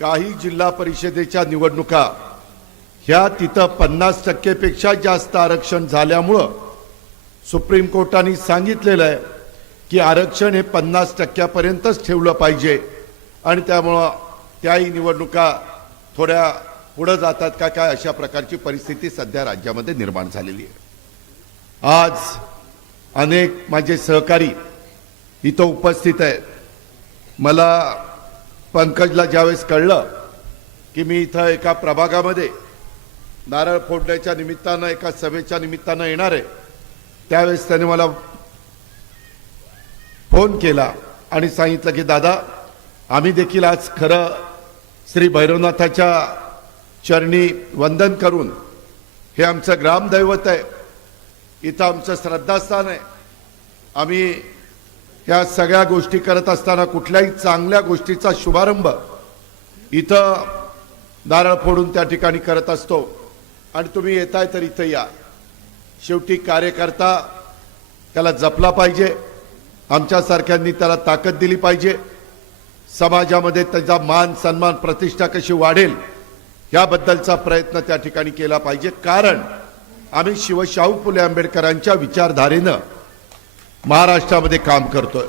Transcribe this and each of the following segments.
काही जिल्हा परिषदेच्या निवडणुका ह्या तिथं 50% पेक्षा जास्त आरक्षण झाल्यामुळं सुप्रीम कोर्टाने सांगितलेलं आहे की आरक्षण हे 50% ठेवलं पाहिजे आणि त्यामुळं त्याही निवडणुका थोड्या पुढे जातात का काय अशा प्रकारची परिस्थिती सध्या राज्यामध्ये निर्माण झालेली आहे। आज अनेक माझे सहकारी इथं उपस्थित आहेत। मला पंकजला ज्यावेळेस कळलं की मी इथं एका प्रभागामध्ये नारळ फोडण्याच्या निमित्तानं एका सभेच्या निमित्तानं येणार आहे, त्यावेळेस त्याने मला फोन केला आणि सांगितलं की दादा, आम्ही देखील आज खरं श्री भैरवनाथाच्या चरणी वंदन करून, हे आमचं ग्रामदैवत आहे, इथं आमचं श्रद्धास्थान आहे, आम्ही ह्या सगळ्या गोष्टी करत असताना कुठल्याही चांगल्या गोष्टीचा शुभारंभ इथं नारळ फोडून त्या ठिकाणी करत असतो आणि तुम्ही येताय तर इथं या। शेवटी कार्यकर्ता त्याला जपला पाहिजे, आमच्यासारख्यांनी त्याला ताकद दिली पाहिजे, समाजामध्ये त्याचा मान सन्मान प्रतिष्ठा कशी वाढेल याबद्दलचा प्रयत्न त्या ठिकाणी केला पाहिजे। कारण आम्ही शिवशाहू फुले आंबेडकरांच्या विचारधारेनं महाराष्ट्रामध्ये काम करतोय।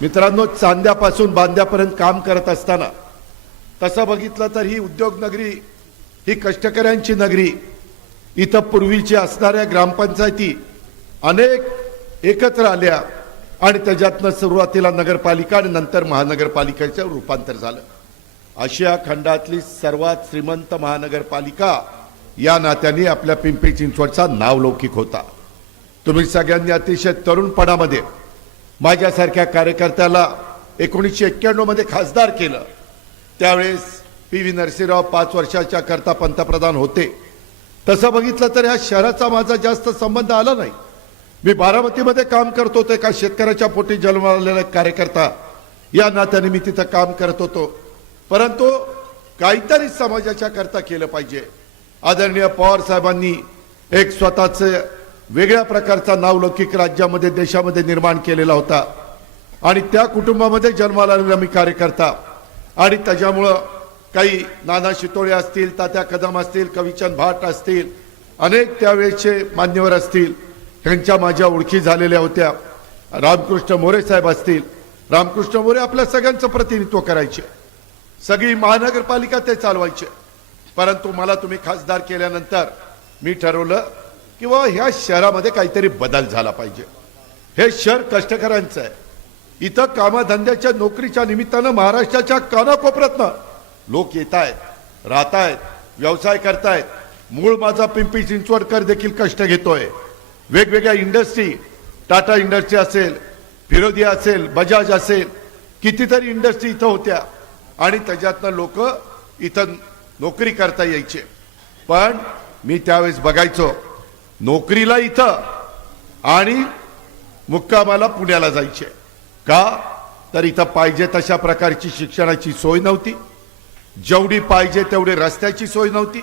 मित्रांनो, चांद्यापासून बांद्यापर्यंत काम करत असताना तसं बघितलं तर ही उद्योग नगरी, ही कष्टकऱ्यांची नगरी, इथं पूर्वीची असणाऱ्या ग्रामपंचायती अनेक एकत्र आल्या आणि त्याच्यातनं सुरुवातीला नगरपालिका आणि नंतर महानगरपालिकेचं रूपांतर झालं। आशिया खंडातली सर्वात श्रीमंत महानगरपालिका या नात्याने आपल्या पिंपरी चिंचवडचा नावलौकिक होता। तुम्ही सगळ्यांनी अतिशय तरुणपणामध्ये माझ्यासारख्या कार्यकर्त्याला 1991 मध्ये खासदार केलं। त्यावेळेस पी.व्ही. नरसिंहराव 5 वर्षाच्या करता पंतप्रधान होते। तसं बघितलं तर या शहराचा माझा जास्त संबंध आला नाही। मी बारामतीमध्ये काम करत होतो, एका शेतकऱ्याच्या पोटी जन्मलेला कार्यकर्ता या नात्याने मी तिथं काम करत होतो। परंतु काहीतरी समाजाच्या करता केलं पाहिजे। आदरणीय पवार साहेबांनी एक स्वतःच वेगळ्या प्रकारचा नावलौकिक राज्यामध्ये देशामध्ये निर्माण केलेला होता आणि त्या कुटुंबामध्ये जन्माला आलेला मी कार्यकर्ता आणि त्याच्यामुळं काही नाना शितोळे असतील, तात्या कदम असतील, कविचंद भाट असतील, अनेक त्यावेळेचे मान्यवर असतील, त्यांच्या माझ्या ओळखी झालेल्या होत्या। रामकृष्ण मोरे साहेब असतील, रामकृष्ण मोरे आपल्या सगळ्यांचं प्रतिनिधित्व करायचे, सगळी महानगरपालिका ते चालवायचे। परंतु मला तुम्ही खासदार केल्यानंतर मी ठरवलं की ह्या शहरामध्ये काहीतरी बदल झाला पाहिजे। हे शहर कष्टकऱ्यांचं आहे, इथं कामधंद्याच्या नोकरीच्या निमित्तानं महाराष्ट्राच्या कानाकोपऱ्यातनं लोक येत आहेत, राहत आहेत, व्यवसाय करतायत। मूळ माझा पिंपरी चिंचवडकर देखील कष्ट घेतोय। वेगवेगळ्या इंडस्ट्री, टाटा इंडस्ट्री असेल, फिरोदिया असेल, बजाज असेल, कितीतरी इंडस्ट्री इथं होत्या आणि त्याच्यातनं लोक इथं नोकरी करता यायचे। पण मी त्यावेळेस बघायचो नोकरीला इथं आणि मुक्कामाला पुण्याला जायचे। का तर इथं पाहिजे तशा प्रकारची शिक्षणाची सोय नव्हती, जेवढी पाहिजे तेवढे रस्त्याची सोय नव्हती,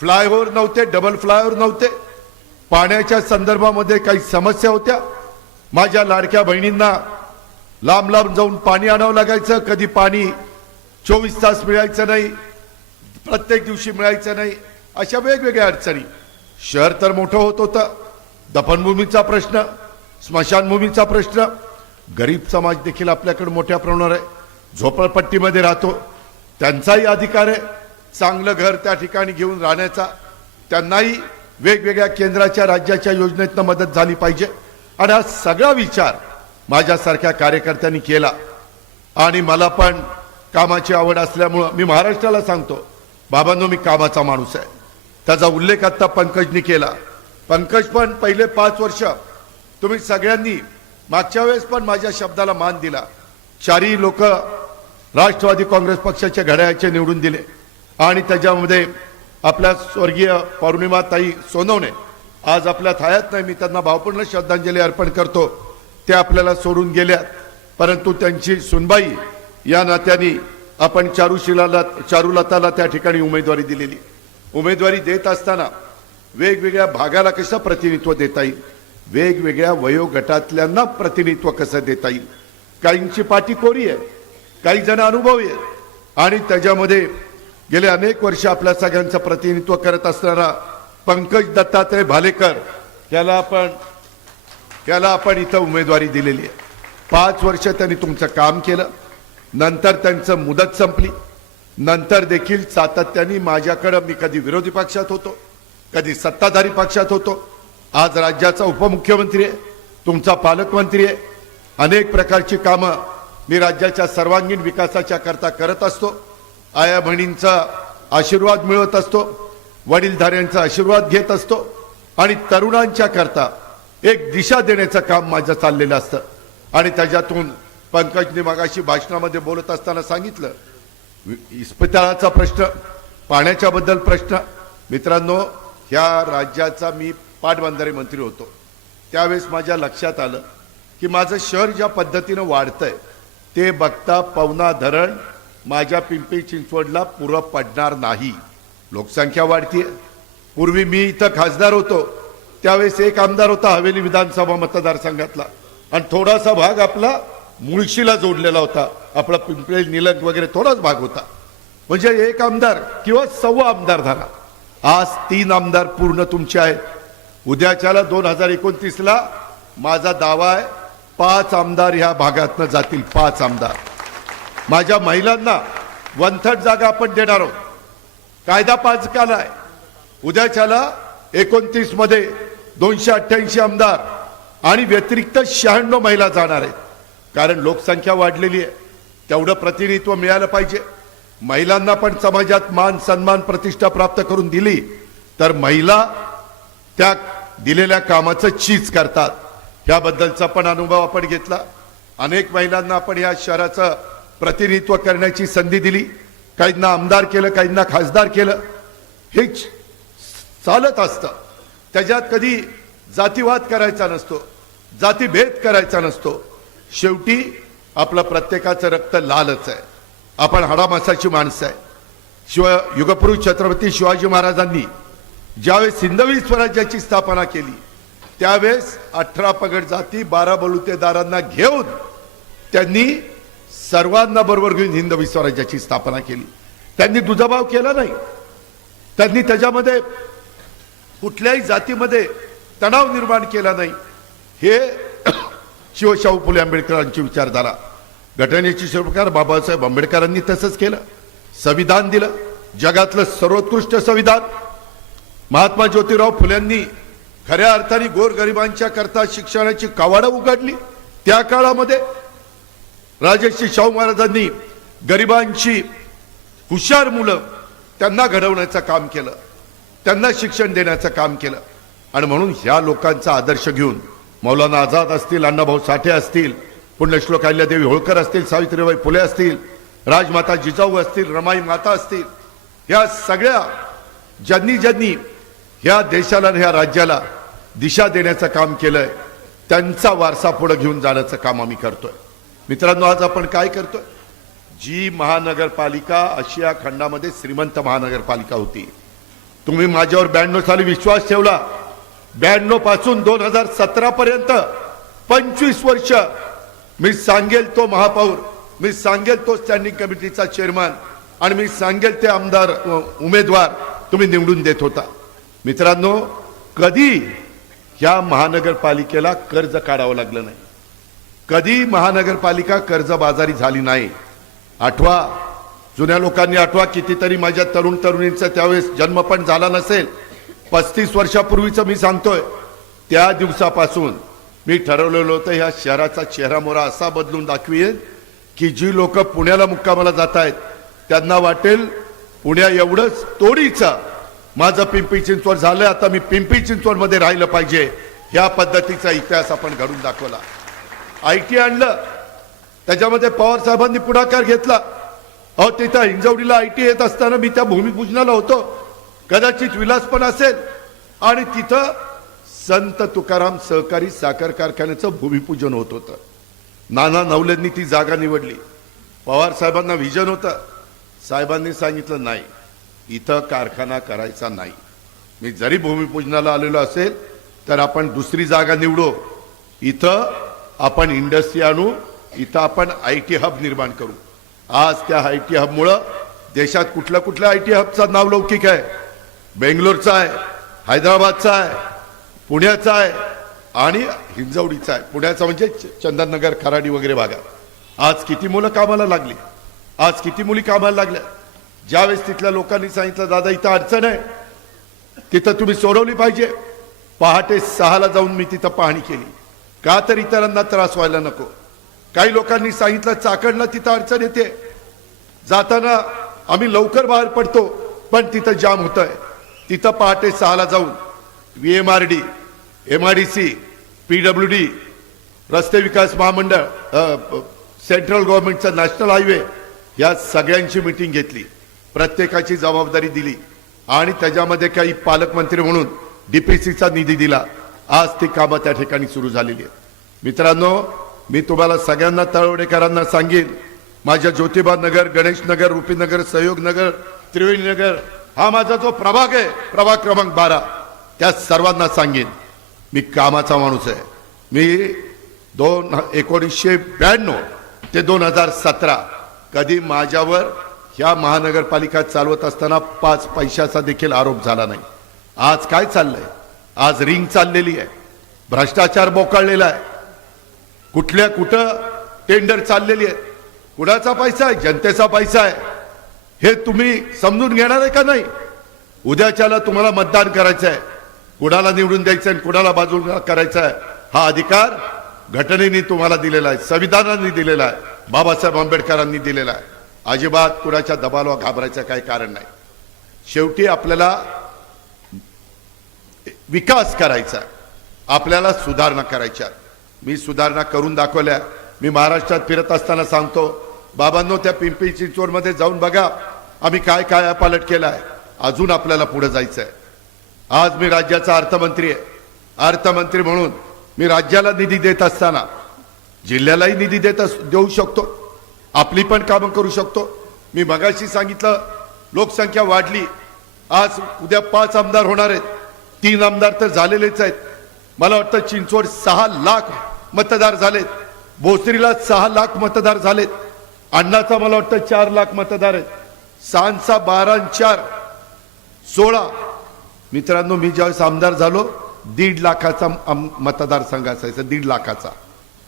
फ्लायओव्हर नव्हते, डबल फ्लायओव्हर नव्हते, पाण्याच्या संदर्भामध्ये काही समस्या होत्या। माझ्या लाडक्या बहिणींना लांब लांब जाऊन पाणी आणावं लागायचं, कधी पाणी 24 तास मिळायचं नाही, प्रत्येक दिवशी मिळायचं नाही, अशा वेगवेगळ्या अडचणी। शहर तर मोठं होत होतं, दफनभूमीचा प्रश्न, स्मशानभूमीचा प्रश्न, गरीब समाज देखील आपल्याकडे मोठ्या प्रमाणावर आहे, झोपडपट्टीमध्ये राहतो, त्यांचाही अधिकार आहे चांगलं घर त्या ठिकाणी घेऊन राहण्याचा। त्यांनाही वेगवेगळ्या केंद्राच्या राज्याच्या योजनेतनं मदत झाली पाहिजे आणि हा सगळा विचार माझ्यासारख्या कार्यकर्त्यांनी केला। आणि मला पण कामाची आवड असल्यामुळं मी महाराष्ट्राला सांगतो, बाबांनो मी कामाचा माणूस आहे। त्याचा उल्लेख आता पंकजनी केला। पंकज पण पहिले 5 वर्ष तुम्ही सगळ्यांनी मागच्या वेळेस पण माझ्या शब्दाला मान दिला। 4 लोक राष्ट्रवादी काँग्रेस पक्षाच्या घड्याळाचे निवडून दिले आणि त्याच्यामध्ये आपल्या स्वर्गीय पौर्णिमाताई सोनवणे आज आपल्यात हयात नाही, मी त्यांना भावपूर्ण श्रद्धांजली अर्पण करतो। ते आपल्याला सोडून गेल्यात, परंतु त्यांची सुनबाई या नात्याने आपण चारुलताला त्या ठिकाणी उमेदवारी दिलेली। उमेदवारी देत असताना वेगवेगळ्या भागाला कसं प्रतिनिधित्व देता येईल, वेगवेगळ्या वयोगटातल्यांना प्रतिनिधित्व कसं देता येईल। काहींची पाठी कोरी आहे, काही जण अनुभवी आहेत आणि त्याच्यामध्ये गेले अनेक वर्ष आपल्या सगळ्यांचं प्रतिनिधित्व करत असणारा पंकज दत्तात्रय भालेकर याला आपण इथं उमेदवारी दिलेली आहे. 5 वर्ष त्यांनी तुमचं काम केलं, नंतर त्यांचं मुदत संपली, नंतर देखील सातत्याने माझ्याकडे मी कधी विरोधी पक्षात होतो, कधी सत्ताधारी पक्षात होतो, आज राज्याचा उपमुख्यमंत्री आहे, तुमचा पालकमंत्री आहे. अनेक प्रकारची कामं मी राज्याच्या सर्वांगीण विकासाच्या करता करत असतो. आया बहिणींचा आशीर्वाद मिळवत असतो, वडीलधाऱ्यांचा आशीर्वाद घेत असतो आणि तरुणांच्या करता एक दिशा देण्याचं काम माझं चाललेलं असतं. आणि त्याच्यातून पंकजने मगाशी भाषणामध्ये बोलत असताना सांगितलं, इस्पितळाचा प्रश्न, पाण्याच्या बद्दल प्रश्न. मित्रांनो, ह्या राज्याचा मी पाटबंधारे मंत्री होतो, त्यावेळेस माझ्या लक्षात आलं की माझं शहर ज्या पद्धतीनं वाढतंय ते बघता पवना धरण माझ्या पिंपरी चिंचवडला पुरं पडणार नाही. लोकसंख्या वाढतीये. पूर्वी मी इथं खासदार होतो त्यावेळेस एक आमदार होता हवेली विधानसभा मतदारसंघातला आणि थोडासा भाग आपला मुळशीला जोडलेला होता. आपला पिंपरी निलंग वगैरे थोडाच भाग होता. म्हणजे एक आमदार किंवा सव्वा आमदार धरा. आज 3 आमदार पूर्ण तुमचे आहेत. उद्याच्याला 2029ला माझा दावा आहे 5 आमदार ह्या भागातनं जातील. 5 आमदार. माझ्या महिलांना 1/3 जागा आपण देणार आहोत. कायदा पास केला आहे. उद्याच्याला 29 मध्ये 288 आमदार आणि व्यतिरिक्त 96 महिला जाणार आहेत. कारण लोकसंख्या वाढलेली आहे, तेवढं प्रतिनिधित्व मिळालं पाहिजे. महिलांना पण समाजात मान सन्मान प्रतिष्ठा प्राप्त करून दिली तर महिला त्या दिलेल्या कामाचं चीज करतात. याबद्दलचा पण अनुभव आपण घेतला. अनेक महिलांना आपण या शहराचं प्रतिनिधित्व करण्याची संधी दिली. काहींना आमदार केलं, काहींना खासदार केलं. हे चालत असतं. त्याच्यात कधी जातीवाद करायचा नसतो, जातीभेद करायचा नसतो. शेवटी आपलं प्रत्येकाचं रक्त लालच आहे. आपण हाडामासाची माणसं आहे. युगपुरुष छत्रपती शिवाजी महाराजांनी ज्यावेळेस हिंदवी स्वराज्याची स्थापना केली त्यावेळेस 18 पगड जाती 12 बलुतेदारांना घेऊन त्यांनी सर्वांना बरोबर घेऊन हिंदवी स्वराज्याची स्थापना केली. त्यांनी दुजाभाव केला नाही. त्यांनी त्याच्यामध्ये कुठल्याही जातीमध्ये तणाव निर्माण केला नाही. हे शिवशाहू फुले आंबेडकरांची विचारधारा. घटनेचे शिल्पकार बाबासाहेब आंबेडकरांनी तसंच केलं. संविधान दिलं, जगातलं सर्वोत्कृष्ट संविधान. महात्मा ज्योतिराव फुल्यांनी खऱ्या अर्थाने गोरगरिबांच्या करता शिक्षणाची कवाडं उघडली. त्या काळामध्ये राजर्षी शाहू महाराजांनी गरिबांची हुशार मुलं त्यांना घडवण्याचं काम केलं, त्यांना शिक्षण देण्याचं काम केलं. आणि म्हणून ह्या लोकांचा आदर्श घेऊन मौलाना आझाद असतील, अण्णाभाऊ साठे असतील, पुण्यश्लोक अहिल्यादेवी होळकर असतील, सावित्रीबाई फुले असतील, राजमाता जिजाऊ असतील, रमाई माता असतील, ह्या सगळ्या ज्यांनी ह्या देशाला ह्या राज्याला दिशा देण्याचं काम केलंय त्यांचा वारसा पुढे घेऊन जाण्याचं काम आम्ही करतोय. मित्रांनो, आज आपण काय करतोय? जी महानगरपालिका आशिया खंडामध्ये श्रीमंत महानगरपालिका होती, तुम्ही माझ्यावर 92 साली विश्वास ठेवला. 92 पासून 2017 पर्यंत 25 वर्ष मी सांगेल तो महापौर, मी सांगेल तो स्टँडिंग कमिटीचा चेअरमन आणि मी सांगेल ते आमदार उमेदवार तुम्ही निवडून देत होता. मित्रांनो, कधी या महानगरपालिकेला कर्ज काढावं लागलं नाही. कधी महानगरपालिका कर्जबाजारी झाली नाही. आठवा, जुन्या लोकांनी आठवा, कितीतरी माझ्या तरुण तरुणींचा त्यावेळेस जन्म पण झाला नसेल. 35 वर्षापूर्वीचं मी सांगतोय. त्या दिवसापासून मी ठरवलेलं होतं ह्या शहराचा चेहरामोहरा असा बदलून दाखवीन की जी लोक पुण्याला मुक्कामाला जात आहेत त्यांना वाटेल पुण्या एवढंच तोडीचं माझं पिंपरी चिंचवड झालं, आता मी पिंपरी चिंचवड मध्ये राहिलं पाहिजे. ह्या पद्धतीचा इतिहास आपण घडून दाखवला. आयटी आणलं, त्याच्यामध्ये पवार साहेबांनी पुढाकार घेतला. अहो, तिथं हिंजवडीला आयटी येत असताना मी त्या भूमिपूजनाला होतो. कदाचित विलास पण असेल. आणि तिथं संत तुकाराम सहकारी साखर कारखान्याचं भूमिपूजन होत होतं. नाना नवलेंनी ती जागा निवडली. पवार साहेबांना व्हिजन होतं. साहेबांनी सांगितलं नाही, इथं कारखाना करायचा नाही. मी जरी भूमिपूजनाला आलेलो असेल तर आपण दुसरी जागा निवडू. इथं आपण इंडस्ट्री आणू, इथं आपण आयटी हब निर्माण करू. आज त्या IT हबमुळं देशात कुठल्या कुठल्या IT हबचं नाव लौकिक आहे. बेंगलोरचा आहे, हैदराबादचा आहे, पुण्याचा आहे आणि हिंजवडीचा आहे. पुण्याचा म्हणजे चंदननगर, खराडी वगैरे भागात आज किती मुलं कामाला लागली, आज किती मुली कामाला लागल्या. ज्यावेळेस तिथल्या लोकांनी सांगितलं दादा इथं अडचण आहे, तिथं तुम्ही सोडवली पाहिजे, पहाटे 6ला जाऊन मी तिथं पाहणी केली. का तर इतरांना त्रास व्हायला नको. काही लोकांनी सांगितलं चाकणला तिथं अडचण येते, जाताना आम्ही लवकर बाहेर पडतो पण तिथं जाम होतंय. तिथं पहाटे 6ला जाऊन VMRD, MIDC, PWD, रस्ते विकास महामंडळ, सेंट्रल गव्हर्नमेंटचा नॅशनल हायवे या सगळ्यांची मीटिंग घेतली, प्रत्येकाची जबाबदारी दिली आणि त्याच्यामध्ये काही पालकमंत्री म्हणून DPCचा निधी दिला. आज ती कामं त्या ठिकाणी सुरू झालेली आहेत. मित्रांनो, मी तुम्हाला सगळ्यांना तळवडेकरांना सांगेन, माझ्या ज्योतिबा नगर, गणेश नगर, रुपीनगर, सहयोग नगर, त्रिवेणी नगर हा माझा जो प्रभाग आहे, प्रभाग क्रमांक 12, त्या सर्वांना सांगेन मी कामाचा माणूस आहे. मी 1992 ते 2017 कधी माझ्यावर ह्या महानगरपालिका चालवत असताना 5 पैशाचा देखील आरोप झाला नाही. आज काय चाललंय? आज रिंग चाललेली आहे, भ्रष्टाचार बोकाळलेला आहे, कुठं टेंडर चाललेली आहे. कुणाचा पैसा आहे? जनतेचा पैसा आहे. हे तुम्ही समजून घेणार आहे का नाही? उद्याच्याला तुम्हाला मतदान करायचं आहे, कुणाला निवडून द्यायचं आहे, कुणाला बाजूला करायचं आहे, हा अधिकार घटनेने तुम्हाला दिलेला आहे, संविधानाने दिलेला आहे, बाबासाहेब आंबेडकरांनी दिलेला आहे. अजिबात कुणाच्या दबावाला घाबरायचं काही कारण नाही. शेवटी आपल्याला विकास करायचा, आपल्याला सुधारणा करायच्या. मी सुधारणा करून दाखवल्या. मी महाराष्ट्रात फिरत असताना सांगतो, बाबांनो त्या पिंपरी चिंचवडमध्ये जाऊन बघा आम्ही काय काय पालट केला आहे. अजून आपल्याला पुढे जायचं आहे. आज मी राज्याचा अर्थमंत्री आहे. अर्थमंत्री म्हणून मी राज्याला निधी देत असताना जिल्ह्यालाही निधी देऊ शकतो, आपली पण कामं करू शकतो. मी मगाशी सांगितलं लोकसंख्या वाढली, आज उद्या 5 आमदार होणार आहेत, 3 आमदार तर झालेलेच आहेत. मला वाटतं चिंचवड 6 लाख मतदार झालेत, भोसरीला 6 लाख मतदार झालेत, अण्णाचा मला वाटतं 4 लाख मतदार आहेत, सांचा 12 आणि 4 16. मित्रांनो, मी ज्यावेळेस आमदार झालो 1.5 लाखाचा मतदारसंघ असायचा, 1.5 लाखाचा.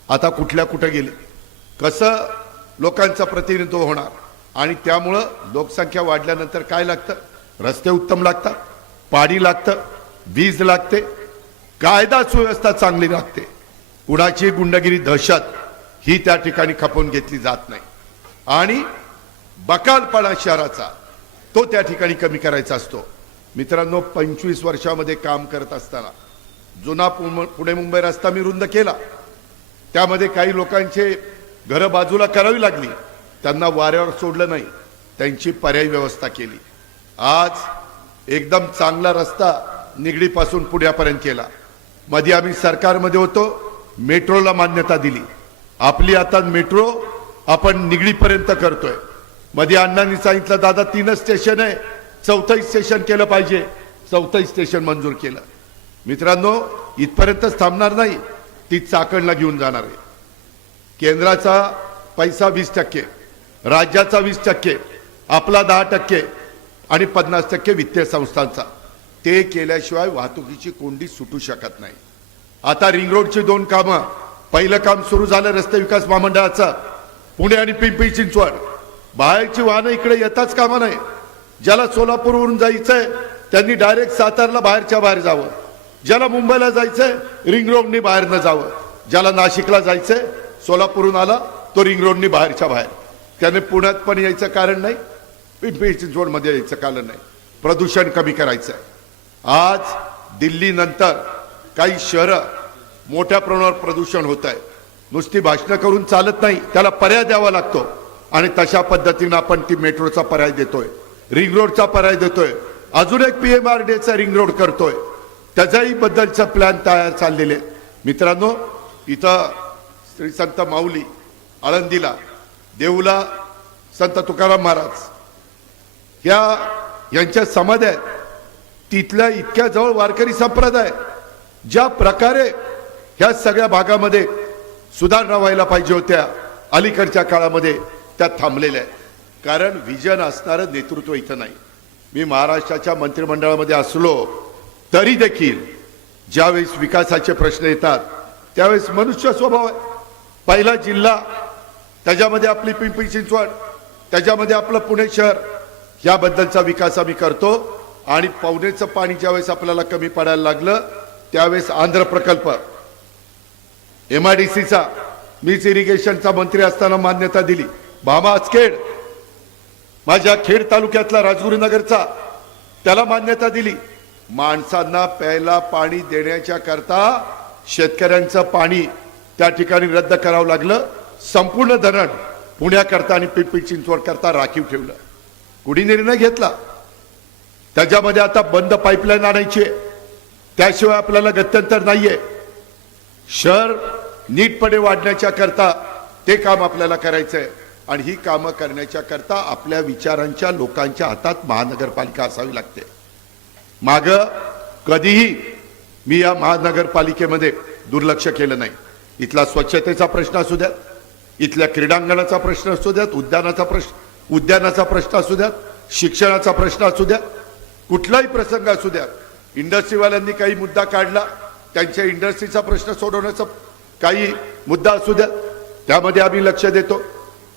आता कुठे गेले? कसं लोकांचं प्रतिनिधित्व होणार? आणि त्यामुळं लोकसंख्या वाढल्यानंतर काय लागतं? रस्ते उत्तम लागतात, पाणी लागतं, वीज लागते, कायदा सुव्यवस्था चांगली लागते. कुणाची गुंडगिरी, दहशत ही त्या ठिकाणी खपवून घेतली जात नाही. आणि बकालपणा शहराचा तो त्या ठिकाणी कमी करायचा असतो. मित्रांनो, 25 वर्षामध्ये काम करत असताना जुना पुणे मुंबई रस्ता मी रुंद केला. त्यामध्ये काही लोकांचे घरं बाजूला करावी लागली, त्यांना वाऱ्यावर सोडलं नाही, त्यांची पर्यायी व्यवस्था केली. आज एकदम चांगला रस्ता निगडीपासून पुण्यापर्यंत केला. मध्ये आम्ही सरकारमध्ये होतो, मेट्रोला मान्यता दिली. आपली आता मेट्रो आपण निगडीपर्यंत करतोय. मध्ये अण्णांनी सांगितलं दादा 3 स्टेशन आहे, 4थं स्टेशन केलं पाहिजे, 4थं स्टेशन मंजूर केलं. मित्रांनो, इथपर्यंतच थांबणार नाही, ती चाकणला घेऊन जाणार आहे. केंद्राचा पैसा 20%, राज्याचा 20%, आपला 10% आणि 50% वित्तीय संस्थांचा. ते केल्याशिवाय वाहतुकीची कोंडी सुटू शकत नाही. आता रिंग रोडची 2 कामं, पहिलं काम सुरू झालं रस्ते विकास महामंडळाचं, पुणे आणि पिंपरी चिंचवड. बाहेरची वाहनं इकडे येताच कामा नाही. ज्याला सोलापूरवरून जायचंय त्यांनी डायरेक्ट सातारला बाहेरच्या बाहेर जावं, ज्याला मुंबईला जायचंय रिंग रोडनी बाहेर न जावं, ज्याला नाशिकला जायचंय सोलापूरहून आला तो रिंग रोडनी बाहेरच्या बाहेर. त्याने पुण्यात पण यायचं कारण नाही, पिंपरी चिंचवडमध्ये यायचं कारण नाही. प्रदूषण कमी करायचं आहे. आज दिल्ली नंतर काही शहरं मोठ्या प्रमाणावर प्रदूषण होत आहे. नुसती भाषणं करून चालत नाही, त्याला पर्याय द्यावा लागतो. आणि तशा पद्धतीनं आपण ती मेट्रोचा पर्याय देतोय, रिंग रोडचा पर्याय देतोय, अजून एक PMRDचा रिंग रोड करतोय. त्याच्याही बद्दलचा प्लॅन तयार चाललेले. मित्रांनो, इथं श्री संत माऊली, आळंदीला देऊला संत तुकाराम महाराज यांच्या समाधी आहेत. तिथल्या इतक्या जवळ वारकरी संप्रदाय. ज्या प्रकारे ह्या सगळ्या भागामध्ये सुधारणा व्हायला पाहिजे होत्या अलीकडच्या काळामध्ये, त्या थांबलेल्या आहेत. कारण व्हिजन असणारं नेतृत्व इथं नाही. मी महाराष्ट्राच्या मंत्रिमंडळामध्ये असलो तरी देखील ज्यावेळेस विकासाचे प्रश्न येतात त्यावेळेस मनुष्य स्वभाव आहे. पहिला जिल्हा, त्याच्यामध्ये आपली पिंपरी चिंचवड, त्याच्यामध्ये आपलं पुणे शहर, याबद्दलचा विकास आम्ही करतो. आणि पावनेचं पाणी ज्यावेळेस आपल्याला कमी पडायला लागलं त्यावेळेस आंध्र प्रकल्प, MIDCचा मीच इरिगेशनचा मंत्री असताना मान्यता दिली. भामा आचखेड, माझ्या खेड तालुक्यातला राजगुरुनगरचा, त्याला मान्यता दिली. माणसांना प्यायला पाणी देण्याच्या करता शेतकऱ्यांचं पाणी त्या ठिकाणी रद्द करावं लागलं. संपूर्ण धरण पुण्याकरता आणि पिंपरी चिंचवड करता राखीव ठेवलं. कुणी निर्णय घेतला? त्याच्यामध्ये आता बंद पाईपलाईन आणायची, त्याशिवाय आपल्याला गत्यंतर नाहीये. शहर नीटपणे वाढण्याच्या करता ते काम आपल्याला करायचंय. आणि ही कामं करण्याच्या करता आपल्या विचारांच्या लोकांच्या हातात महानगरपालिका असावी लागते. माग कधीही मी या महानगरपालिकेमध्ये दुर्लक्ष केलं नाही. इथला स्वच्छतेचा प्रश्न असू द्यात, इथल्या क्रीडांगणाचा प्रश्न असू द्यात, उद्यानाचा प्रश्न असू द्यात, शिक्षणाचा प्रश्न असू द्यात, कुठलाही प्रसंग असू द्यात. इंडस्ट्रीवाल्यांनी काही मुद्दा काढला, त्यांच्या इंडस्ट्रीचा प्रश्न सोडवण्याचा काही मुद्दा असू द्या, त्यामध्ये आम्ही लक्ष देतो.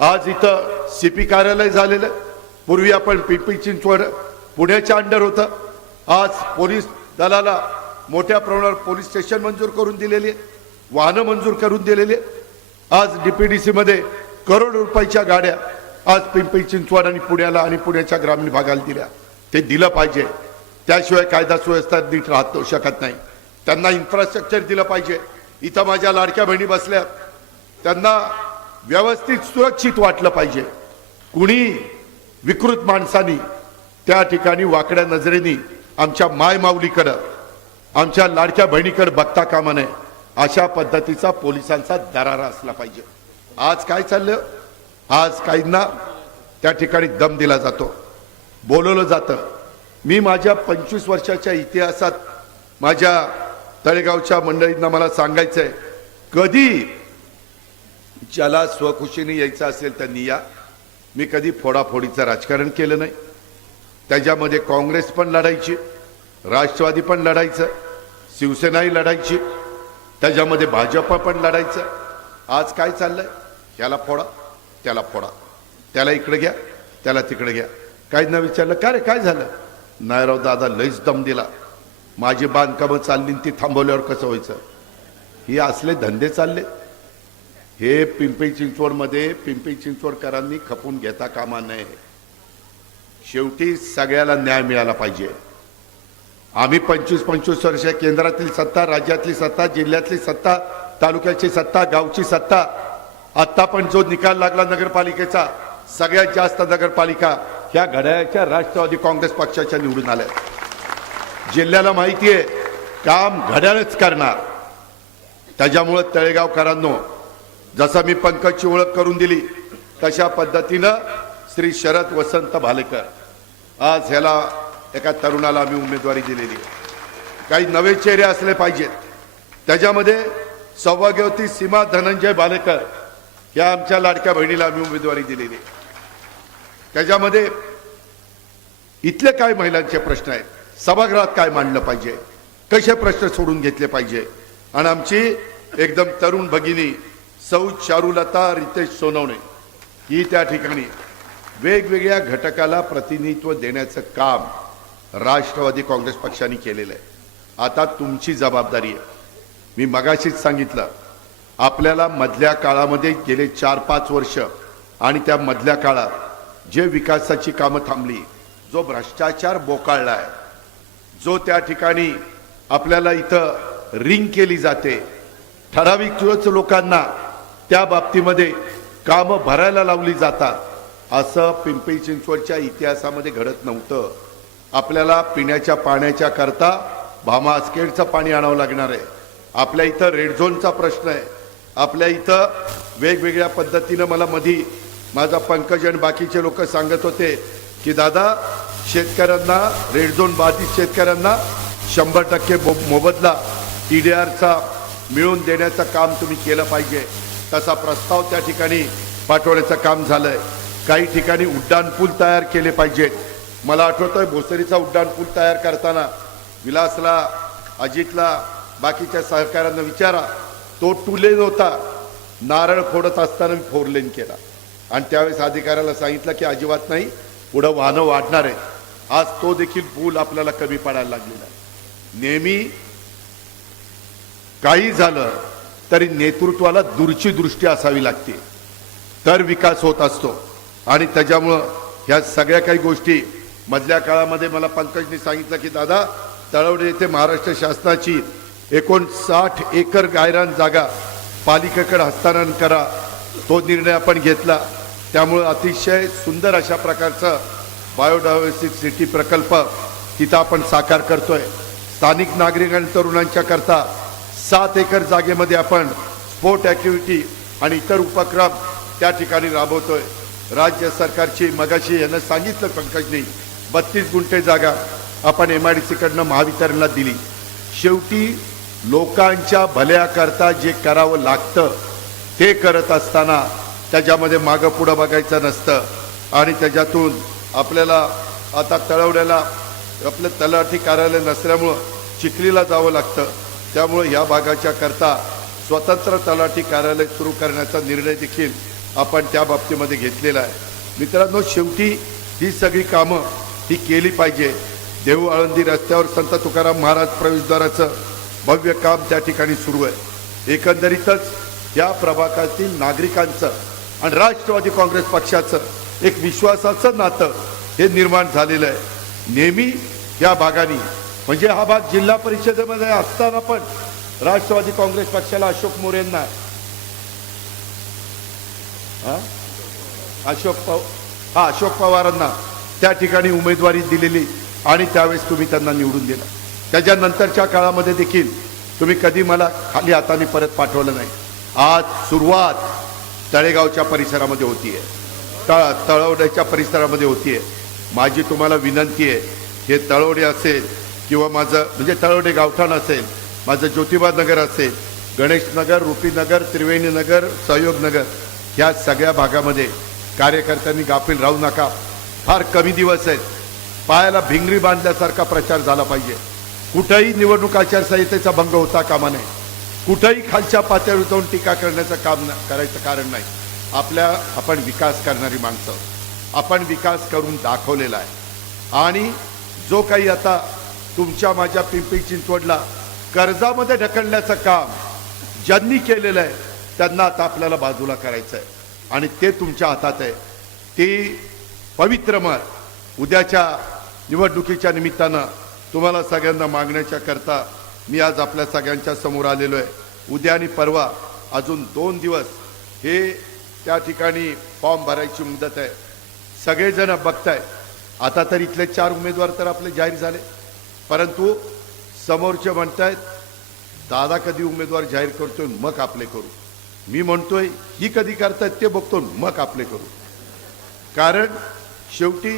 आज इथं CP कार्यालय झालेलं, पूर्वी आपण पिंपरी चिंचवड पुण्याच्या अंडर होतं. आज पोलीस दलाला मोठ्या प्रमाणावर पोलीस स्टेशन मंजूर करून दिलेली आहे, वाहनं मंजूर करून दिलेली आहे. आज DPDC मध्ये करोड रुपयाच्या गाड्या आज पिंपरी चिंचवड आणि पुण्याला आणि पुण्याच्या ग्रामीण भागाला दिल्या. ते दिलं पाहिजे, त्याशिवाय कायदा सुव्यवस्था नीट राहू शकत नाही. त्यांना इन्फ्रास्ट्रक्चर दिलं पाहिजे. इथं माझ्या लाडक्या बहिणी बसल्या, त्यांना व्यवस्थित सुरक्षित वाटलं पाहिजे. कुणी विकृत माणसांनी त्या ठिकाणी वाकड्या नजरेने आमच्या माय माऊलीकडं, आमच्या लाडक्या बहिणीकडे बघता कामा नये. अशा पद्धतीचा पोलिसांचा दरारा असला पाहिजे. आज काय चाललं? आज काहींना त्या ठिकाणी दम दिला जातो, बोलवलं जातं. मी माझ्या 25 वर्षाच्या इतिहासात माझ्या तळेगावच्या मंडळींना मला सांगायचंय, कधी ज्याला स्वखुशीने यायचं असेल त्यांनी या. मी कधी फोडाफोडीचं राजकारण केलं नाही. त्याच्यामध्ये काँग्रेस पण लढायची, राष्ट्रवादी पण लढायचं, शिवसेनाही लढायची, त्याच्यामध्ये भाजप पण लढायचं. आज काय चाललंय? याला फोडा, त्याला फोडा, त्याला इकडे घ्या, त्याला तिकडे घ्या. काही न विचारलं का रे काय झालं? नाही राव दादा, लईच दम दिला, माझी बांधकामं चालली ती थांबवल्यावर कसं व्हायचं? ही असले धंदे चालले. हे पिंपरी चिंचवडमध्ये पिंपरी चिंचवडकरांनी खपून घेता कामा नये. शेवटी सगळ्याला न्याय मिळाला पाहिजे. आम्ही 25-25 वर्ष केंद्रातील सत्ता, राज्यातली सत्ता, जिल्ह्यातली सत्ता, तालुक्याची सत्ता, गावची सत्ता, आता पण जो निकाल लागला नगरपालिकेचा, सगळ्यात जास्त नगरपालिका ह्या घड्याळाच्या राष्ट्रवादी काँग्रेस पक्षाच्या निवडून आल्या. जिल्ह्याला माहिती आहे काम घड्याळच करणार. त्याच्यामुळे तळेगावकरांनो, जसं मी पंकजची ओळख करून दिली तशा पद्धतीनं श्री शरद वसंत भालेकर, आज ह्याला एका तरुणाला आम्ही उमेदवारी दिलेली आहे. काही नवे चेहरे असले पाहिजेत. त्याच्यामध्ये सौभाग्यवती सीमा धनंजय भालेकर या आमच्या लाडक्या बहिणीला आम्ही उमेदवारी दिलेली आहे. त्याच्यामध्ये इथले काय महिलांचे प्रश्न आहेत, सभागृहात काय मांडलं पाहिजे, कसे प्रश्न सोडून घेतले पाहिजे. आणि आमची एकदम तरुण भगिनी सौ चारुलता रितेश सोनवणे ही त्या ठिकाणी वेगवेगळ्या घटकाला प्रतिनिधित्व देण्याचं काम राष्ट्रवादी काँग्रेस पक्षाने केलेलं आहे. आता तुमची जबाबदारी आहे. मी मगाशीच सांगितलं, आपल्याला मधल्या काळामध्ये गेले 4-5 वर्ष आणि त्या मधल्या काळात जे विकासाची कामं थांबली, जो भ्रष्टाचार बोकाळला आहे, जो त्या ठिकाणी आपल्याला इथं रिंग केली जाते, ठराविक लोकांना त्या बाबतीमध्ये कामं भरायला लावली जातात, असं पिंपरी चिंचवडच्या इतिहासामध्ये घडत नव्हतं. आपल्याला पिण्याच्या पाण्याच्या करता भामा आचखेडचं पाणी आणावं लागणार आहे. आपल्या इथं रेड झोनचा प्रश्न आहे. आपल्या इथं वेगवेगळ्या पद्धतीनं मला मधी माझा पंकज आणि बाकीचे लोक सांगत होते की दादा, शेतकऱ्यांना रेड झोन बाधित शेतकऱ्यांना 100% मोबदला TDRचा मिळवून देण्याचं काम तुम्ही केलं पाहिजे. तसा प्रस्ताव त्या ठिकाणी पाठवण्याचं काम झालंय. काही ठिकाणी उड्डाणपूल तयार केले पाहिजेत. मला आठवतंय भोसरीचा उड्डाणपूल तयार करताना विलासला, अजितला, बाकीच्या सहकाऱ्यांना विचारा, तो टू लेन होता. नारळ फोडत असताना मी 4 लेन केला आणि त्यावेळेस अधिकाऱ्याला सांगितलं की अजिबात नाही, पुढं वाहनं वाढणार आहेत. आज तो देखील पूल आपल्याला कमी पडायला लागलेला आहे. नेहमी काही झालं तरी नेतृत्वाला दूरची दृष्टी असावी लागते, तर विकास होत असतो. आणि त्याच्यामुळं ह्या सगळ्या काही गोष्टी मधल्या काळामध्ये मला पंकजने सांगितलं की दादा, तळवडे येथे महाराष्ट्र शासनाची 59 एकर गायरान जागा पालिकेकडे हस्तांतरण करा, तो निर्णय आपण घेतला. त्यामुळे अतिशय सुंदर अशा प्रकारचा बायोडायव्हर्सिटी प्रकल्प तिथं आपण साकार करतोय. स्थानिक नागरिक आणि तरुणांच्या करता 7 एकर जागेमध्ये आपण स्पोर्ट ॲक्टिव्हिटी आणि इतर उपक्रम त्या ठिकाणी राबवतोय. राज्य सरकारची मगाशी यांना सांगितलं पंकजने 32 गुंठे जागा आपण MIDC कडनं महावितरणला दिली. शेवटी लोकांच्या भल्याकरता जे करावं लागतं ते करत असताना त्याच्यामध्ये मागं पुढं बघायचं नसतं. आणि त्याच्यातून आपल्याला आता तळवड्याला आपलं तलाठी कार्यालय नसल्यामुळं चिखलीला जावं लागतं. त्यामुळं ह्या भागाच्या करता स्वतंत्र तलाठी कार्यालय सुरू करण्याचा निर्णय देखील आपण त्या बाबतीमध्ये घेतलेला आहे. मित्रांनो, शेवटी ही सगळी कामं ही केली पाहिजे. देहू आळंदी रस्त्यावर संत तुकाराम महाराज प्रवेशद्वाराचं भव्य काम त्या ठिकाणी सुरू आहे. एकंदरीतच या प्रभागातील नागरिकांचं आणि राष्ट्रवादी काँग्रेस पक्षाचं एक विश्वासाचं नातं हे निर्माण झालेलं आहे. नेहमी या भागाने म्हणजे हा भाग जिल्हा परिषदेमध्ये असताना पण राष्ट्रवादी काँग्रेस पक्षाला अशोक मोरेंना अशोक पवारांना त्या ठिकाणी उमेदवारी दिलेली आणि त्यावेळेस तुम्ही त्यांना निवडून दिला. त्याच्यानंतरच्या काळामध्ये देखील तुम्ही कधी मला खाली हाताने परत पाठवलं नाही. आज सुरुवात तळेगावच्या परिसरामध्ये होतीये, तळवड्याच्या परिसरामध्ये होतीये. माझी तुम्हाला विनंती आहे, हे तळवडे असेल किंवा माझं म्हणजे तळवडे गावठाण असेल, माझं ज्योतिबा नगर असेल, गणेश नगर, रुपीनगर, त्रिवेणी नगर, सहयोग नगर, ह्या सगळ्या भागामध्ये कार्यकर्त्यांनी गाफील राहू नका. फार कमी दिवस आहेत. पायाला भिंगरी बांधल्यासारखा प्रचार झाला पाहिजे. कुठेही निवडणूक आचारसंहितेचा भंग होता कामा नये. कुठेही खालच्या पातळीवर जाऊन टीका करायचं कारण नाही. आपण विकास करणारी माणसं, आपण विकास करून दाखवलेला आहे. आणि जो काही आता तुमच्या माझ्या पिंपरी चिंचवडला कर्जामध्ये ढकलण्याचं काम ज्यांनी केलेलं आहे त्यांना आता आपल्याला बाजूला करायचं आहे आणि ते तुमच्या हातात आहे. ती पवित्र मत उद्याच्या निवडणुकीच्या निमित्तानं तुम्हाला सगळ्यांना मागण्याच्या करता मी आज आपल्या सगळ्यांच्या समोर आलेलो आहे. उद्या आणि परवा अजून 2 दिवस हे त्या ठिकाणी फॉर्म भरायची मुदत आहे. सगळेजण बघताय. आता तर इथले 4 उमेदवार तर आपले जाहीर झाले, परंतु समोरचे म्हणतायत दादा कधी उमेदवार जाहीर करतोय मग आपले करू. मी म्हणतोय ही कधी करतायत ते बघतो मग आपले करू. कारण शेवटी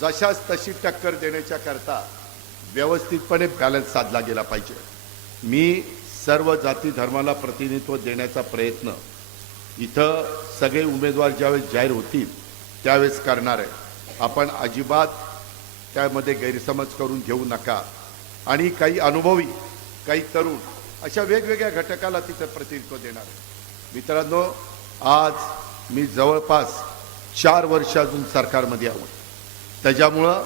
जशाच तशी टक्कर देण्याच्या करता व्यवस्थितपणे बॅलन्स साधला गेला पाहिजे. मी सर्व जाती धर्माला प्रतिनिधित्व देण्याचा प्रयत्न इथं सगळे उमेदवार ज्यावेळेस जाहीर होतील त्यावेळेस करणार आहे. आपण अजिबात त्यामध्ये गैरसमज करून घेऊ नका. आणि काही अनुभवी, काही तरुण अशा वेगवेगळ्या घटकाला तिथं प्रतिनिधित्व देणार आहे. मित्रांनो, आज मी जवळपास 4 वर्ष अजून सरकारमध्ये आहोत. त्याच्यामुळं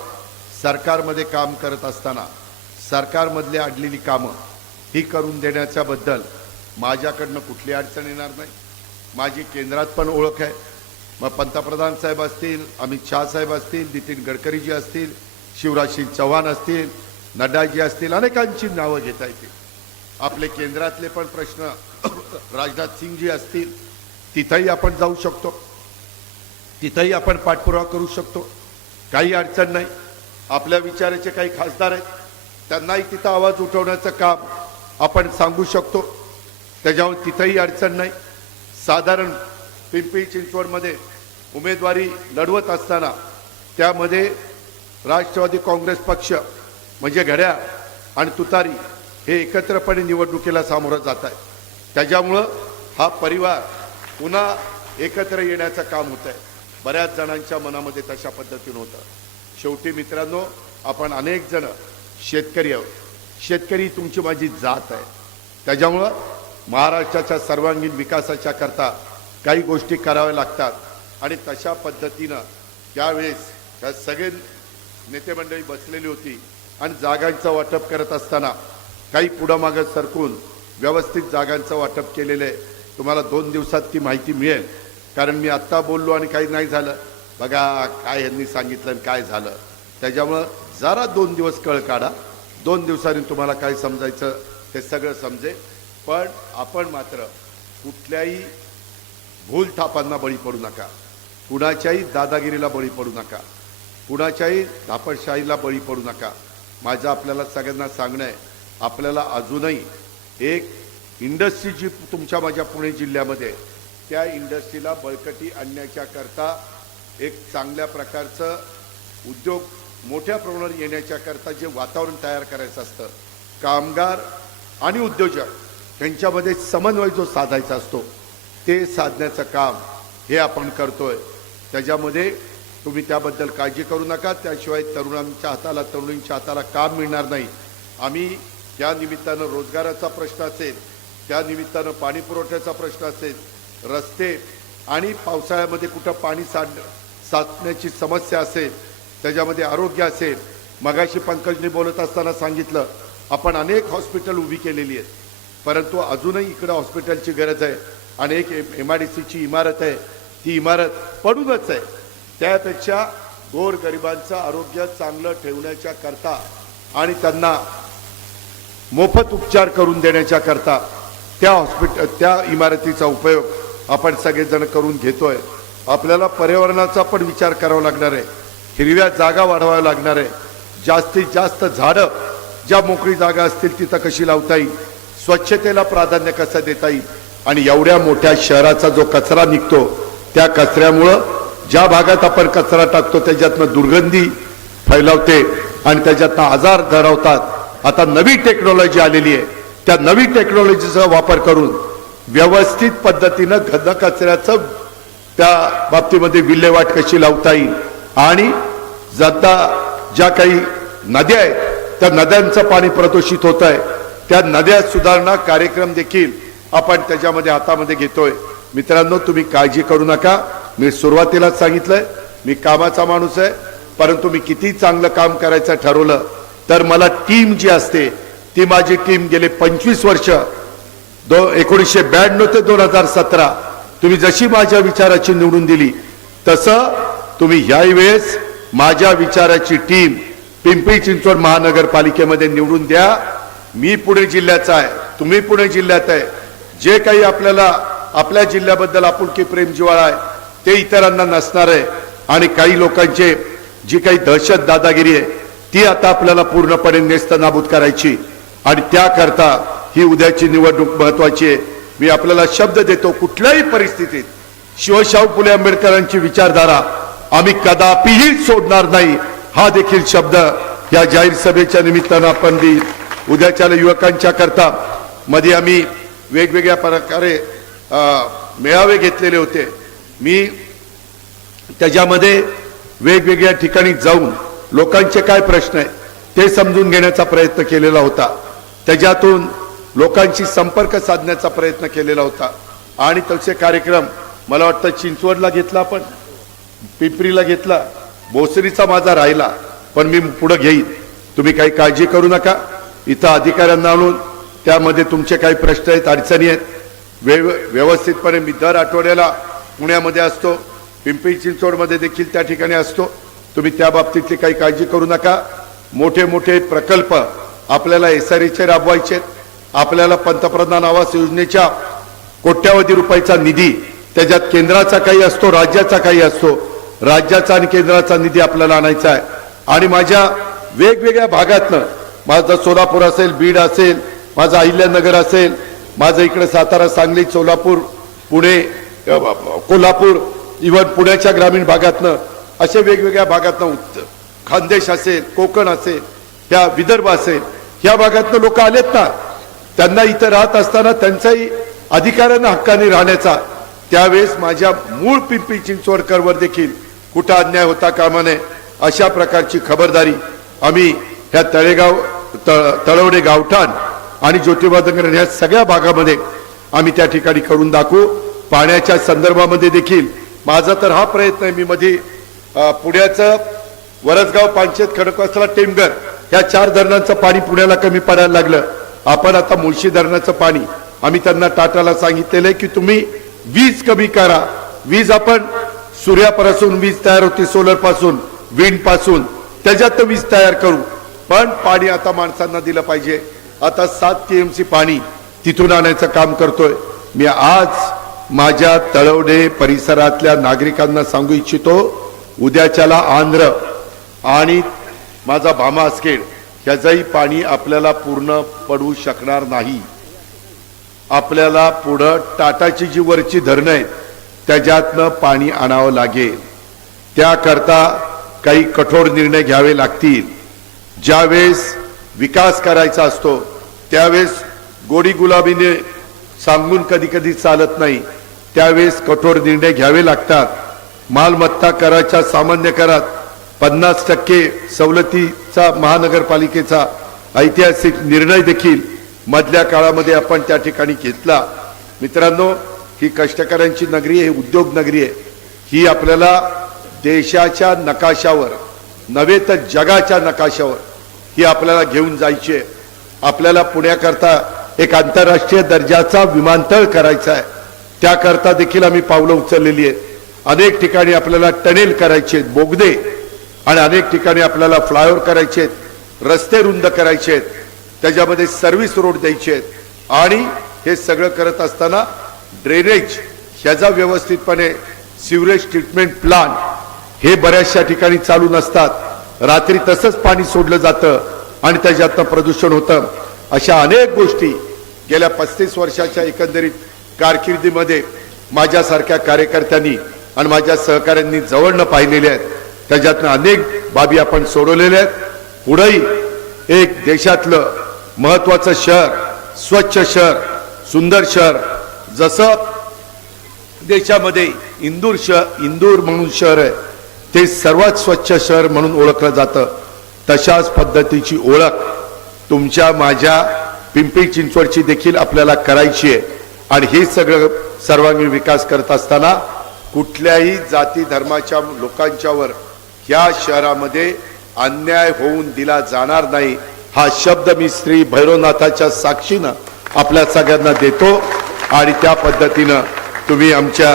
सरकारमध्ये काम करत असताना सरकारमधली अडलेली कामं ही करून देण्याच्याबद्दल माझ्याकडनं कुठली अडचण येणार नाही. माझी केंद्रात पण ओळख आहे. मग पंतप्रधान साहेब असतील, अमित शाह साहेब असतील, नितीन गडकरीजी असतील, शिवराज सिंग चौहान असतील, नड्डाजी असतील, अनेकांची नावं घेता येतील. आपले केंद्रातले पण प्रश्न राजनाथ सिंगजी असतील, तिथंही आपण जाऊ शकतो, तिथंही आपण पाठपुरावा करू शकतो. काही अडचण नाही. आपल्या विचाराचे काही खासदार आहेत, त्यांनाही तिथं आवाज उठवण्याचं काम आपण सांगू शकतो. त्याच्यावर तिथंही अडचण नाही. साधारण पिंपरी चिंचवडमध्ये उमेदवारी लढवत असताना त्यामध्ये राष्ट्रवादी काँग्रेस पक्ष म्हणजे घड्याळ आणि तुतारी हे एकत्रपणे निवडणुकीला सामोरं जात आहे. त्याच्यामुळं हा परिवार पुन्हा एकत्र येण्याचं काम होत आहे. बऱ्याच जणांच्या मनामध्ये तशा पद्धतीनं होतं. शेवटी मित्रांनो, आपण अनेक जण शेतकरी आहोत. शेतकरी तुमची माझी जात आहे. त्याच्यामुळं महाराष्ट्राच्या सर्वांगीण विकासाच्या करता काही गोष्टी कराव्या लागतात. आणि तशा पद्धतीनं त्यावेळेस त्या सगळे नेते मंडळी बसलेली होती आणि जागांचं वाटप करत असताना काही पुढं मागं सरकून व्यवस्थित जागांचं वाटप केलेलं आहे. तुम्हाला 2 दिवसात ती माहिती मिळेल. कारण मी आत्ता बोललो आणि काही नाही झालं. बघा काय यांनी सांगितलं आणि काय झालं. त्याच्यामुळं जरा 2 दिवस कळ काढा. 2 दिवसांनी तुम्हाला काय समजायचं ते सगळं समजेल. पण आपण मात्र कुठल्याही भूलथापांना बळी पडू नका. कुणाच्याही दादागिरीला बळी पडू नका. कुणाच्याही धापडशाहीला बळी पडू नका. माझं आपल्याला सगळ्यांना सांगणं आहे, आपल्याला अजूनही एक इंडस्ट्री जी तुमच्या माझ्या पुणे जिल्ह्यामध्ये, त्या इंडस्ट्रीला बळकटी आणण्याच्या करता एक चांगल्या प्रकारचं उद्योग मोठ्या प्रमाणावर येण्याच्या करता जे वातावरण तयार करायचं असतं, कामगार आणि उद्योजक यांच्यामध्ये समन्वय जो साधायचा असतो ते साधण्याचं काम हे आपण करतोय. त्याच्यामध्ये तुम्ही त्याबद्दल काळजी करू नका. त्याशिवाय तरुणांच्या हाताला तरुणींच्या हाताला काम मिळणार नाही. आम्ही त्या निमित्तानं रोजगाराचा प्रश्न असेल, त्या निमित्तानं पाणी पुरवठ्याचा प्रश्न असेल, रस्ते आणि पावसाळ्यामध्ये कुठं पाणी साचण्याची समस्या असेल, त्याच्यामध्ये आरोग्य असेल. मगाशी पंकजने बोलत असताना सांगितलं आपण अनेक हॉस्पिटल उभी केलेली आहेत, परंतु अजूनही इकडं हॉस्पिटलची गरज आहे. आणि एक MIDCची इमारत आहे, ती इमारत पडूनच आहे. त्यापेक्षा गोरगरिबांचं आरोग्य चांगलं ठेवण्याच्या करता आणि त्यांना मोफत उपचार करून देण्याच्या करता त्या इमारतीचा उपयोग आपण सगळेजण करून घेतोय. आपल्याला पर्यावरणाचा पण विचार करावा लागणार आहे. हिरव्या जागा वाढवाव्या लागणार आहे. जास्तीत जास्त झाडं ज्या मोकळी जागा असतील तिथं कशी लावता येईल, स्वच्छतेला प्राधान्य कसं देता येईल. आणि एवढ्या मोठ्या शहराचा जो कचरा निघतो त्या कचऱ्यामुळं ज्या भागात आपण कचरा टाकतो त्याच्यातनं दुर्गंधी फैलावते आणि त्याच्यातनं आजार धरवतात. आता नवी टेक्नॉलॉजी आलेली आहे. त्या नवी टेक्नॉलॉजीचा वापर करून व्यवस्थित पद्धतीनं घन कचऱ्याचं त्या बाबतीमध्ये विल्हेवाट कशी लावता येईल. आणि ज्या काही नद्या आहेत त्या नद्यांचं पाणी प्रदूषित होत आहे, त्या नद्या सुधारणा कार्यक्रम देखील आपण त्याच्यामध्ये हातामध्ये घेतोय. मित्रांनो, तुम्ही काळजी करू नका. मी सुरुवातीलाच सांगितलंय मी कामाचा माणूस आहे, परंतु मी किती चांगलं काम करायचं ठरवलं तर मला टीम जी असते ती माझी टीम गेले 25 वर्ष 1992 ते 2017 तुम्ही जशी माझ्या विचाराची निवडून दिली तसं तुम्ही याही वेळेस माझ्या विचाराची टीम पिंपरी चिंचवड महानगरपालिकेमध्ये निवडून द्या. मी पुणे जिल्ह्याचा आहे, तुम्ही पुणे जिल्ह्यात आहे. जे काही आपल्याला आपल्या जिल्ह्याबद्दल आपुलकी प्रेम जिव्हाळा आहे ते इतरांना नसणार आहे. आणि काही लोकांचे जी काही दहशत दादागिरी आहे ती आता आपल्याला पूर्णपणे नेस्तनाबूत करायची. आणि त्याकरता ही उद्याची निवडणूक महत्वाची आहे. मी आपल्याला शब्द देतो, कुठल्याही परिस्थितीत शिवशाहू फुले आंबेडकरांची विचारधारा आम्ही कदापिही सोडणार नाही. हा देखील शब्द या जाहीर सभेच्या निमित्तानं आपण देईल. उद्याच्या युवकांच्या करता मध्ये आम्ही वेगवेगळ्या प्रकारे मेळावे घेतलेले होते. मी त्याच्यामध्ये वेगवेगळ्या ठिकाणी जाऊन लोकांचे काय प्रश्न आहे ते समजून घेण्याचा प्रयत्न केलेला होता. त्याच्यातून लोकांशी संपर्क साधण्याचा प्रयत्न केलेला होता. आणि तसे कार्यक्रम मला वाटतं चिंचवडला घेतला, पण पिंपरीला घेतला, भोसरीचा माझा राहिला, पण मी पुढे घेईन. तुम्ही काही काळजी करू नका. इथं अधिकाऱ्यांना आणून त्यामध्ये तुमचे काही प्रश्न आहेत, अडचणी आहेत, व्यवस्थितपणे मी दर आठवड्याला पुण्यामध्ये असतो, पिंपरी चिंचवडमध्ये देखील त्या ठिकाणी असतो. तुम्ही त्या बाबतीतली काही काळजी करू नका. मोठे मोठे प्रकल्प आपल्याला SRE राबवायचे, आपल्याला पंतप्रधान आवास योजनेच्या कोट्यावधी रुपयाचा निधी, त्याच्यात केंद्राचा काही असतो, राज्याचा काही असतो. राज्याचा आणि केंद्राचा निधी आपल्याला आणायचा आहे. आणि माझ्या वेगवेगळ्या भागातनं, माझं सोलापूर असेल, बीड असेल, माझं अहिल्यानगर असेल, माझं इकडे सातारा, सांगली, सोलापूर, पुणे, कोल्हापूर, इव्हन पुण्याच्या ग्रामीण भागातनं, असे वेगवेगळ्या भागातनं, खानदेश असेल, कोकण असेल, ह्या विदर्भ असेल, ह्या भागातनं लोक आलेत ना. त्यांना इथं राहत असताना त्यांचाही अधिकारांना हक्काने राहण्याचा त्यावेळेस माझ्या मूळ पिंपरी चिंचवडकरवर देखील कुठं अन्याय होता कामा नये अशा प्रकारची खबरदारी आम्ही ह्या तळवडे गावठाण आणि ज्योतिबा नगर ह्या सगळ्या भागामध्ये आम्ही त्या ठिकाणी करून दाखवू। पाण्याच्या संदर्भामध्ये देखील माझा तर हा प्रयत्न आहे। मी मध्ये पुण्याचं वरसगाव, पानशेत, खडकवासला, टेमघर ह्या 4 धरणांचं पाणी पुण्याला कमी पडायला लागलं। आपण आता मुळशी धरणाचं पाणी आम्ही त्यांना टाटाला सांगितलेलं आहे की तुम्ही वीज कमी करा। वीज आपण सूर्यापासून वीज तयार होते, सोलर पासून, विंड पासून, त्याच्यात वीज तयार करू, पण पाणी आता माणसांना दिलं पाहिजे। आता 7 TMC पाणी तिथून आणायचं काम करतोय। मी आज माझ्या तळवडे परिसरातल्या नागरिकांना सांगू इच्छितो, उद्याच्याला आंध्र आणि माझा भामा आसखेड ह्याचंही पाणी आपल्याला पूर्ण पडू शकणार नाही। आपल्याला पुढं टाटाची जी वरची धरणं आहेत त्याच्यातनं पाणी आणावं लागेल। त्याकरता काही कठोर निर्णय घ्यावे लागतील। ज्यावेळेस विकास करायचा असतो त्यावेळेस गोडी गुलाबीने सांगून कधी कधी चालत नाही, त्यावेळेस कठोर निर्णय घ्यावे लागतात। मालमत्ता कराच्या सामान्य करात 50% सवलतीचा महानगरपालिकेचा ऐतिहासिक निर्णय देखील मधल्या काळामध्ये आपण त्या ठिकाणी घेतला। मित्रांनो, ही कष्टकऱ्यांची नगरी आहे, उद्योग नगरी आहे। ही आपल्याला देशाच्या नकाशावर नव्हे तर जगाच्या नकाशावर ही आपल्याला घेऊन जायची आहे। आपल्याला पुण्याकरता एक आंतरराष्ट्रीय दर्जाचा विमानतळ करायचा आहे, त्याकरता देखील आम्ही पावलं उचललेली आहेत। अनेक ठिकाणी आपल्याला टनेल करायचे आहेत, बोगदे, आणि अनेक ठिकाणी आपल्याला फ्लायओव्हर करायचे आहेत, रस्ते रुंद करायचे आहेत, त्याच्यामध्ये सर्व्हिस रोड द्यायचे आहेत। आणि हे सगळं करत असताना ड्रेनेज ह्याचा व्यवस्थितपणे सिवरेज ट्रीटमेंट प्लांट हे बऱ्याचशा ठिकाणी चालू नसतात, रात्री तसंच पाणी सोडलं जातं आणि त्याच्यातनं प्रदूषण होतं। अशा अनेक गोष्टी गेल्या 35 वर्षाच्या एकंदरीत कारकिर्दीमध्ये माझ्यासारख्या कार्यकर्त्यांनी आणि माझ्या सहकाऱ्यांनी जवळनं पाहिलेल्या आहेत। त्याच्यातनं अनेक बाबी आपण सोडवलेल्या आहेत। पुढेही एक देशातलं महत्वाचं शहर, स्वच्छ शहर, सुंदर शहर, जसं देशामध्ये इंदूर म्हणून शहर आहे ते सर्वात स्वच्छ शहर म्हणून ओळखलं जातं, तशाच पद्धतीची ओळख तुमच्या माझ्या पिंपरी चिंचवडची देखील आपल्याला करायची आहे। आणि हे सगळं सर्वांगीण विकास करत असताना कुठल्याही जाती धर्माच्या लोकांच्यावर या शहरामध्ये अन्याय होऊन दिला जाणार नाही, हा शब्द मी श्री भैरवनाथाच्या साक्षीनं आपल्या सगळ्यांना देतो। आणि त्या पद्धतीनं तुम्ही आमच्या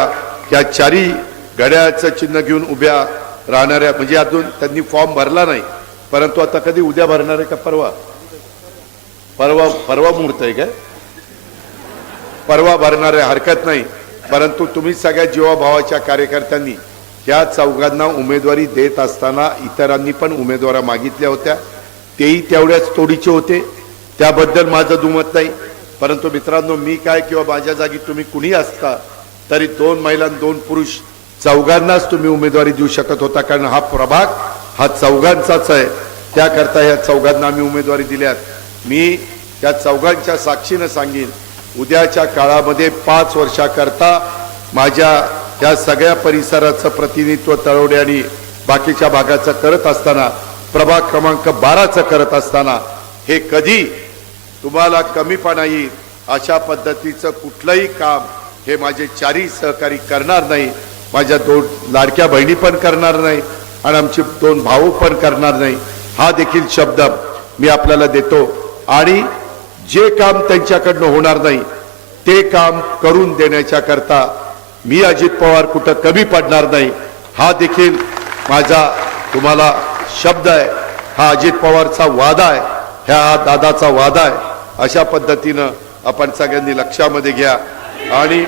या 4 घड्याळाचं चिन्ह घेऊन उभ्या राहणाऱ्या, म्हणजे अजून त्यांनी फॉर्म भरला नाही, परंतु आता कधी उद्या भरणार आहे का परवा मुहूर्त आहे काय, परवा भरणार आहे, हरकत नाही। परंतु तुम्ही सगळ्या जीवाभावाच्या कार्यकर्त्यांनी या चौघांना उमेदवारी देत असताना इतरांनी पण उमेदवारी मागितल्या होत्या, तेही तेवढ्याच तोडीचे होते, त्याबद्दल माझं दुमत नाही। परंतु मित्रांनो, मी काय किंवा माझ्या जागी तुम्ही कुणी असता तरी 2 महिला 2 पुरुष चौघांनाच तुम्ही उमेदवारी देऊ शकत होता, कारण हा प्रभाग हा चौघांचाच आहे। त्याकरता या चौघांना आम्ही उमेदवारी दिल्यात। मी त्या चौघांच्या साक्षीनं सांगेन, उद्याच्या काळामध्ये 5 वर्षाकरता माझ्या या सगळ्या परिसराचं प्रतिनिधित्व तळवडे आणि बाकीच्या भागाचं करत असताना, प्रभाग क्रमांक 12चं करत असताना, हे कधी तुम्हाला कमीपणा येईल अशा पद्धतीचं कुठलंही काम हे माझे 4ही सहकारी करणार नाही। माझ्या 2 लाडक्या बहिणी पण करणार नाही आणि आमचे 2 भाऊ पण करणार नाही, हा देखील शब्द मी आपल्याला देतो। आणि जे काम त्यांच्याकडनं होणार नाही ते काम करून देण्याच्या करता मी अजित पवार कुठं कमी पडणार नाही, हा देखील माझा तुम्हाला शब्द आहे। हा अजित पवारचा वादा आहे, हा दादाचा वादा आहे। अशा पद्धतीनं आपण सगळ्यांनी लक्षामध्ये घ्या। आणि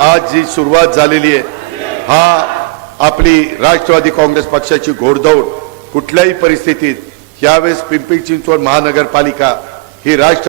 आज जी सुरुवात झालेली आहे, हा आपली राष्ट्रवादी काँग्रेस पक्षाची घोडदौड कुठल्याही परिस्थितीत यावेळेस पिंपरी चिंचवड महानगरपालिका ही राष्ट्र